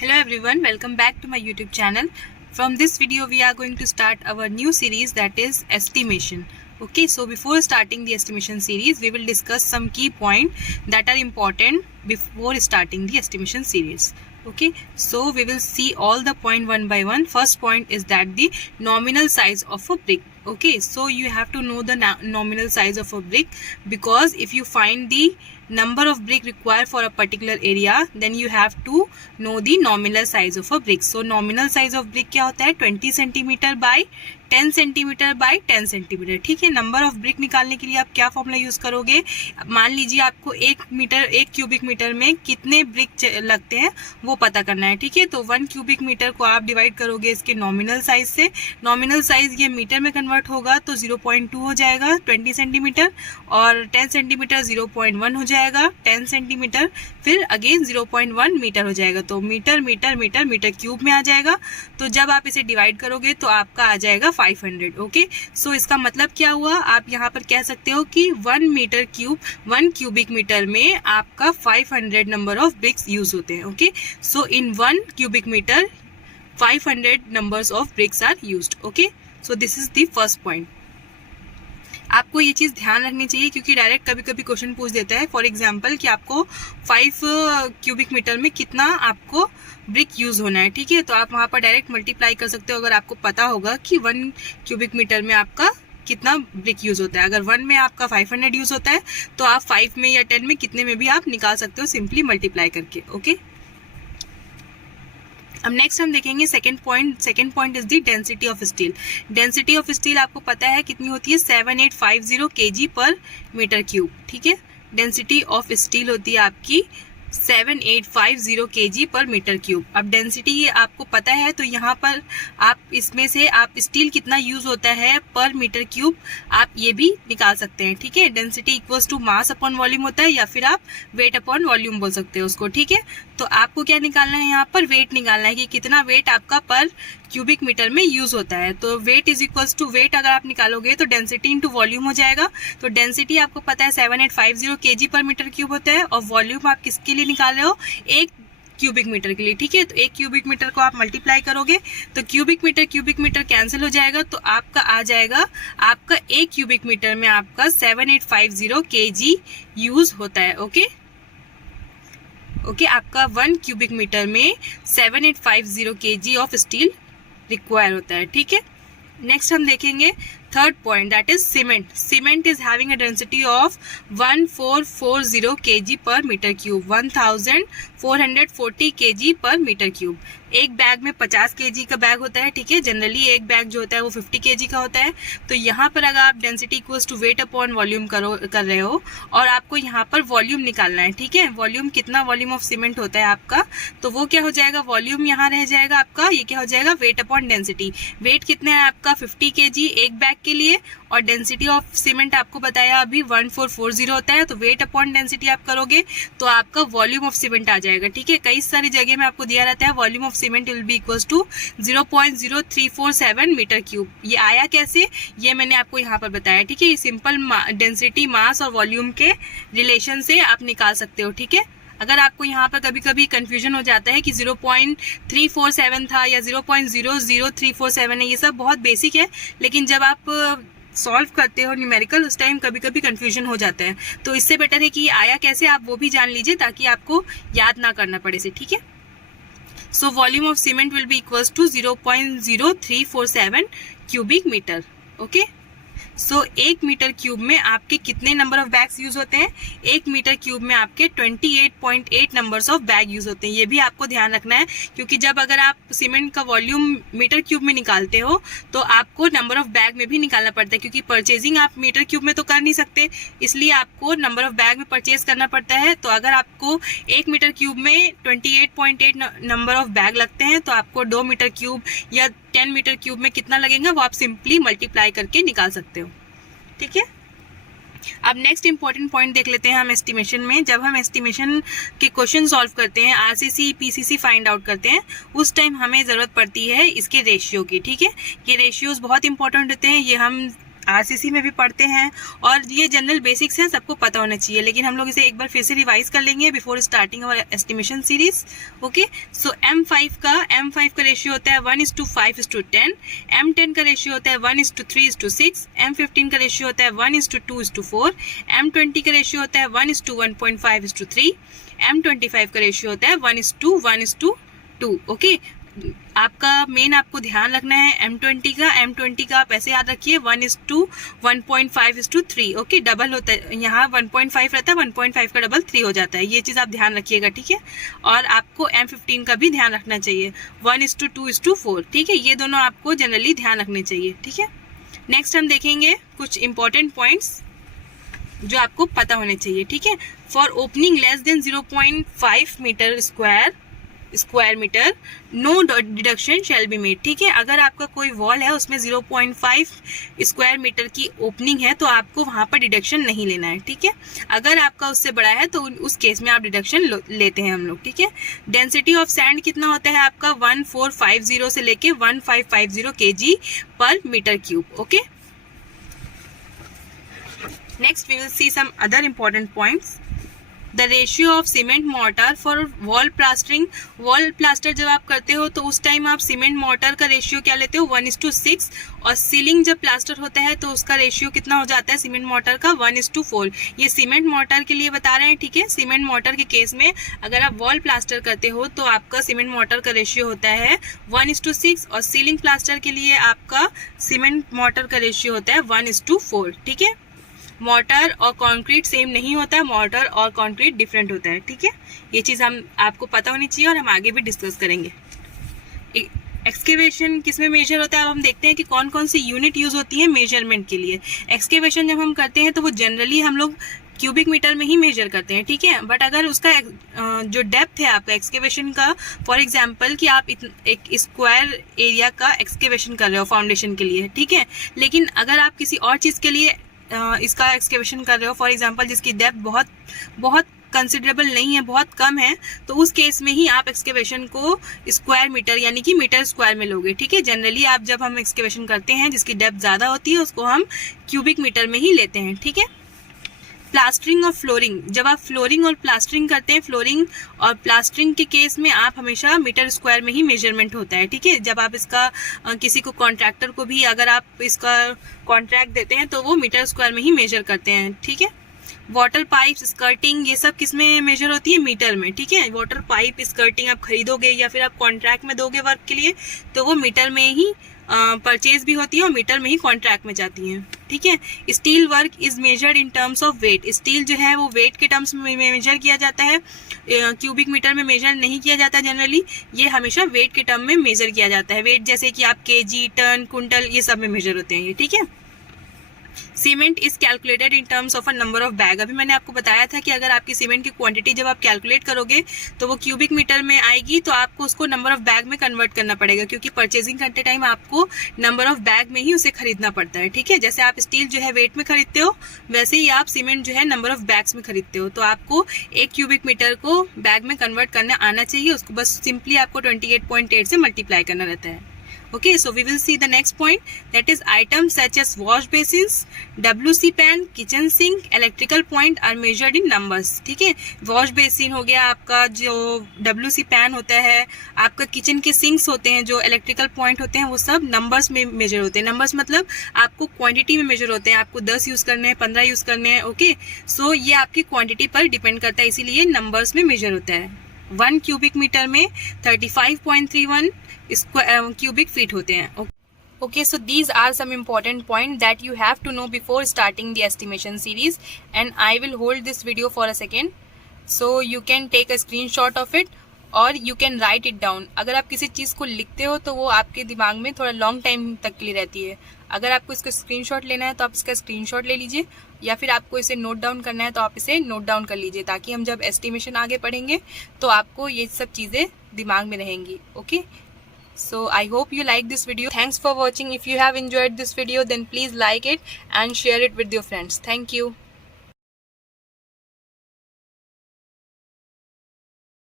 Hello everyone, welcome back to my YouTube channel. From this video we are going to start our new series, that is estimation. Okay, so before starting the estimation series we will discuss some key points that are important before starting the estimation series. Okay, so we will see all the point one by one. First point is that the nominal size of a brick. Okay, so you have to know the nominal size of a brick, because if you find the number of brick required for a particular area, then you have to know the nominal size of a brick. So nominal size of brick क्या होता है, 20 centimetre bye 10 centimetre bye 10 centimetre. ठीक है, number of brick निकालने के लिए आप क्या फॉर्मूला यूज करोगे. मान लीजिए आपको एक क्यूबिक मीटर में कितने ब्रिक लगते हैं वो पता करना है. ठीक है, तो 1 क्यूबिक मीटर को आप डिवाइड करोगे इसके नॉमिनल साइज से. नॉमिनल साइज ये मीटर में कन्वर्ट होगा तो 0.2 हो जाएगा 20 सेंटीमीटर, और 10 सेंटीमीटर 0.1 हो जाएगा 10 सेंटीमीटर, फिर अगेन 0.1 मीटर हो जाएगा. तो metre metre metre metre cube में आ जाएगा. तो जब आप इसे डिवाइड करोगे तो आपका आ जाएगा 500. ओके, सो इसका मतलब क्या हुआ, आप यहाँ पर कह सकते हो कि 1 क्यूबिक मीटर में आपका 500 नंबर ऑफ ब्रिक्स यूज होते हैं. Okay, so in 1 cubic metre 500 numbers of bricks are used. Okay, so this is the first point. आपको ये चीज़ ध्यान रखनी चाहिए क्योंकि डायरेक्ट कभी कभी क्वेश्चन पूछ देता है. फॉर एग्जांपल कि आपको 5 क्यूबिक मीटर में कितना आपको ब्रिक यूज होना है. ठीक है, तो आप वहाँ पर डायरेक्ट मल्टीप्लाई कर सकते हो अगर आपको पता होगा कि 1 क्यूबिक मीटर में आपका कितना ब्रिक यूज होता है. अगर 1 में आपका 500 यूज होता है तो आप 5 में या 10 में कितने में भी आप निकाल सकते हो सिंपली मल्टीप्लाई करके. ओके, अब नेक्स्ट हम देखेंगे second point is the density of steel. Density of steel आपको पता है कितनी होती है, 7850 kg पर मीटर क्यूब. ठीक है, डेंसिटी ऑफ स्टील होती है आपकी 7850 kg पर मीटर क्यूब. अब डेंसिटी आपको पता है तो यहाँ पर आप इसमें से आप स्टील कितना यूज होता है पर मीटर क्यूब आप ये भी निकाल सकते हैं. ठीक है, density equals to mass upon volume होता है, या फिर आप वेट अपॉन वॉल्यूम बोल सकते हो उसको. ठीक है, तो आपको क्या निकालना है, यहाँ पर वेट निकालना है कि कितना वेट आपका पर क्यूबिक मीटर में यूज होता है. तो weight is equals to weight अगर आप निकालोगे तो डेंसिटी इंटू वॉल्यूम हो जाएगा. तो डेंसिटी आपको पता है 7850 kg पर मीटर क्यूब होता है, और वॉल्यूम आप किसके लिए निकाल रहे हो, 1 क्यूबिक मीटर के लिए. ठीक है, तो 1 क्यूबिक मीटर को आप मल्टीप्लाई करोगे तो क्यूबिक मीटर कैंसिल हो जाएगा, तो आपका आ जाएगा आपका 1 क्यूबिक मीटर में आपका 7850 kg यूज होता है. ओके, आपका 1 क्यूबिक मीटर में 7850 kg ऑफ स्टील रिक्वायर होता है. ठीक है, नेक्स्ट हम देखेंगे third point, that is cement. Cement is having a density of 1440 kg पर मीटर क्यूब. 1440 kg पर मीटर क्यूब. एक बैग में 50 kg का बैग होता है. ठीक है, जनरली एक बैग जो होता है वो 50 kg का होता है. तो यहाँ पर अगर आप density equals to weight upon volume कर रहे हो और आपको यहाँ पर वॉल्यूम निकालना है. ठीक है, वॉल्यूम कितना वॉल्यूम ऑफ सीमेंट होता है आपका, तो वो क्या हो जाएगा, वॉल्यूम यहाँ रह जाएगा आपका, ये क्या हो जाएगा, वेट अपॉन डेंसिटी. वेट कितना है आपका 50 kg एक बैग के लिए, और डेंसिटी ऑफ सीमेंट आपको बताया अभी 1440 होता है. तो वेट अपॉन डेंसिटी आप करोगे तो आपका वॉल्यूम ऑफ सीमेंट आ जाएगा. ठीक है, कई सारी जगह में आपको दिया रहता है volume of cement will be equals to 0.0347 metre cube. ये आया कैसे, ये मैंने आपको यहाँ पर बताया. ठीक है, ये सिंपल डेंसिटी, मास और वॉल्यूम के रिलेशन से आप निकाल सकते हो. ठीक है, अगर आपको यहाँ पर कभी कभी कंफ्यूजन हो जाता है कि 0.347 था या 0.00347 है, ये सब बहुत बेसिक है, लेकिन जब आप सॉल्व करते हो न्यूमेरिकल उस टाइम कभी कभी कंफ्यूजन हो जाता है. तो इससे बेटर है कि आया कैसे आप वो भी जान लीजिए ताकि आपको याद ना करना पड़े से. ठीक है, so volume of cement will be equals to 0.0347 cubic metre. Okay, so 1 metre cube में आपके कितने नंबर ऑफ बैग्स यूज होते हैं, 1 मीटर क्यूब में आपके 28.8 नंबर्स ऑफ बैग यूज होते हैं. ये भी आपको ध्यान रखना है क्योंकि जब अगर आप सीमेंट का वॉल्यूम मीटर क्यूब में निकालते हो तो आपको नंबर ऑफ बैग में भी निकालना पड़ता है, क्योंकि परचेजिंग आप मीटर क्यूब में तो कर नहीं सकते, इसलिए आपको नंबर ऑफ बैग में परचेज करना पड़ता है. तो अगर आपको 1 मीटर क्यूब में 28.8 नंबर ऑफ बैग लगते हैं तो आपको 2 मीटर क्यूब या 10 मीटर क्यूब में कितना लगेगा वो आप सिंपली मल्टीप्लाई करके निकाल सकते हो. ठीक है, अब नेक्स्ट इंपॉर्टेंट पॉइंट देख लेते हैं हम एस्टिमेशन में. जब हम एस्टिमेशन के क्वेश्चन सॉल्व करते हैं, आरसीसी पीसीसी फाइंड आउट करते हैं, उस टाइम हमें जरूरत पड़ती है इसके रेशियो की. ठीक है, ये रेशियोज बहुत इंपॉर्टेंट होते हैं, ये हम आरसीसी में भी पढ़ते हैं और ये जनरल बेसिक्स हैं, सबको पता होना चाहिए, लेकिन हम लोग इसे एक बार फिर से रिवाइज कर लेंगे बिफोर स्टार्टिंग अवर एस्टिमेशन सीरीज। ओके, सो M5 का रेशियो होता है 1:5:10, M10 का रेशियो होता है 1:3:6, M15 का रेशियो होता है 1:2:4, M20 का रेशियो होता है 1:1.5:3, M25 का रेशियो होता है 1:1:2। ओके, आपका मेन आपको ध्यान रखना है M20 का आप ऐसे याद रखिए 1:1.5:3। ओके, डबल होता है, यहाँ 1.5 रहता है, 1.5 का डबल 3 हो जाता है, ये चीज़ आप ध्यान रखिएगा, ठीक है। और आपको M15 का भी ध्यान रखना चाहिए 1:2:4, ठीक है, ये दोनों आपको जनरली ध्यान रखने चाहिए, ठीक है। नेक्स्ट हम देखेंगे कुछ इंपॉर्टेंट पॉइंट्स जो आपको पता होने चाहिए, ठीक है। For opening less than 0.5 metre square metre no deduction shall be made, ठीक है। अगर आपका कोई वॉल है उसमें 0.5 स्क्वायर मीटर की ओपनिंग है तो आपको वहां पर डिडक्शन नहीं लेना है, ठीक है। अगर आपका उससे बड़ा है तो उस केस में आप डिडक्शन लेते हैं हम लोग, ठीक है। डेंसिटी ऑफ सैंड कितना होता है आपका 1450 से लेके 1550 kg पर metre cube. Okay, next we will see some other important points. The ratio of cement mortar for wall plastering. wall plaster जब आप करते हो तो उस टाइम आप सीमेंट मोर्टर का रेशियो क्या लेते हो 1:6, और सीलिंग जब प्लास्टर होता है तो उसका रेशियो कितना हो जाता है सीमेंट मोर्टर का 1:4। ये सीमेंट मोर्टर के लिए बता रहे हैं, ठीक है। सीमेंट मोर्टर के केस में अगर आप वॉल प्लास्टर करते हो तो आपका सीमेंट मोर्टर का रेशियो होता है 1:6, और सीलिंग प्लास्टर के लिए आपका सीमेंट मोर्टर का रेशियो होता है 1:4, ठीक है। मोर्टर और कंक्रीट सेम नहीं होता है, मोर्टर और कंक्रीट डिफरेंट होता है, ठीक है। ये चीज़ हम आपको पता होनी चाहिए और हम आगे भी डिस्कस करेंगे। एक्सकेवेशन किस में मेजर होता है, अब हम देखते हैं कि कौन कौन सी यूनिट यूज होती है मेजरमेंट के लिए। एक्सकेवेशन जब हम करते हैं तो वो जनरली हम लोग क्यूबिक मीटर में ही मेजर करते हैं, ठीक है। बट अगर उसका जो डेप्थ है आपका एक्सकेवेशन का, फॉर एग्जांपल कि आप एक स्क्वायर एरिया का एक्सकेवेशन कर रहे हो फाउंडेशन के लिए, ठीक है, लेकिन अगर आप किसी और चीज़ के लिए इसका एक्सकेवेशन कर रहे हो, फॉर एग्जांपल जिसकी डेप्थ बहुत कंसिडरेबल नहीं है, बहुत कम है, तो उस केस में ही आप एक्सकेवेशन को स्क्वायर मीटर यानी कि मीटर स्क्वायर में लोगे, ठीक है। जनरली आप जब हम एक्सकेवेशन करते हैं जिसकी डेप्थ ज़्यादा होती है उसको हम क्यूबिक मीटर में ही लेते हैं, ठीक है। प्लास्टरिंग और फ्लोरिंग, जब आप फ्लोरिंग और प्लास्टरिंग करते हैं, फ्लोरिंग और प्लास्टरिंग के केस में आप हमेशा मीटर स्क्वायर में ही मेजरमेंट होता है, ठीक है। जब आप इसका किसी को कॉन्ट्रैक्टर को भी अगर आप इसका कॉन्ट्रैक्ट देते हैं तो वो मीटर स्क्वायर में ही मेजर करते हैं, ठीक है। वाटर पाइप स्कर्टिंग ये सब किस में मेजर होती है, मीटर में, ठीक है। वाटर पाइप स्कर्टिंग आप खरीदोगे या फिर आप कॉन्ट्रैक्ट में दोगे वर्क के लिए तो वो मीटर में ही परचेज भी होती है और मीटर में ही कॉन्ट्रैक्ट में जाती हैं, ठीक है। Steel work is measured in terms of weight, steel जो है वो वेट के टर्म्स में मेजर किया जाता है, क्यूबिक मीटर में मेजर नहीं किया जाता जनरली, ये हमेशा वेट के टर्म में मेजर किया जाता है। वेट जैसे कि आप केजी, टन, कुंटल ये सब में मेजर होते हैं ये, ठीक है। Cement is calculated in terms of a number of bag, अभी मैंने आपको बताया था कि अगर आपकी सीमेंट की क्वांटिटी जब आप कैलकुलेट करोगे तो वो क्यूबिक मीटर में आएगी, तो आपको उसको नंबर ऑफ बैग में कन्वर्ट करना पड़ेगा, क्योंकि परचेजिंग करते टाइम आपको नंबर ऑफ बैग में ही उसे खरीदना पड़ता है, ठीक है। जैसे आप स्टील जो है वेट में खरीदते हो वैसे ही आप सीमेंट जो है नंबर ऑफ बैग्स में खरीदते हो, तो आपको एक क्यूबिक मीटर को बैग में कन्वर्ट करना आना चाहिए, उसको बस सिंपली आपको 28.8 से मल्टीप्लाई करना रहता है। Okay, so we will see the next point, that is items such as wash basins, WC pan, kitchen sink, electrical point are measured in numbers, ठीक है। वॉश बेसिन हो गया आपका, जो WC pan होता है, आपका किचन के सिंक्स होते हैं, जो इलेक्ट्रिकल पॉइंट होते हैं, वो सब नंबर्स में मेजर होते हैं। नंबर्स मतलब आपको क्वांटिटी में मेजर होते हैं, आपको 10 यूज करने हैं, 15 यूज करने हैं, ओके। सो ये आपकी क्वांटिटी पर डिपेंड करता है, इसीलिए नंबर्स में मेजर होता है। 1 क्यूबिक मीटर में 35.31 cubic feet होते हैं। Okay, so these are some important points that you have to know before starting the estimation series, and I will hold this video for a second so you can take a screenshot of it और you can write it down. अगर आप किसी चीज़ को लिखते हो तो वो आपके दिमाग में थोड़ा लॉन्ग टाइम तक के लिए रहती है। अगर आपको इसका स्क्रीनशॉट लेना है तो आप इसका स्क्रीनशॉट ले लीजिए, या फिर आपको इसे नोट डाउन करना है तो आप इसे नोट डाउन कर लीजिए, ताकि हम जब एस्टिमेशन आगे पढ़ेंगे तो आपको ये सब चीज़ें दिमाग में रहेंगी। Okay, so I hope you like this video. Thanks for watching. If you have enjoyed this video then please like it and share it with your friends. Thank you.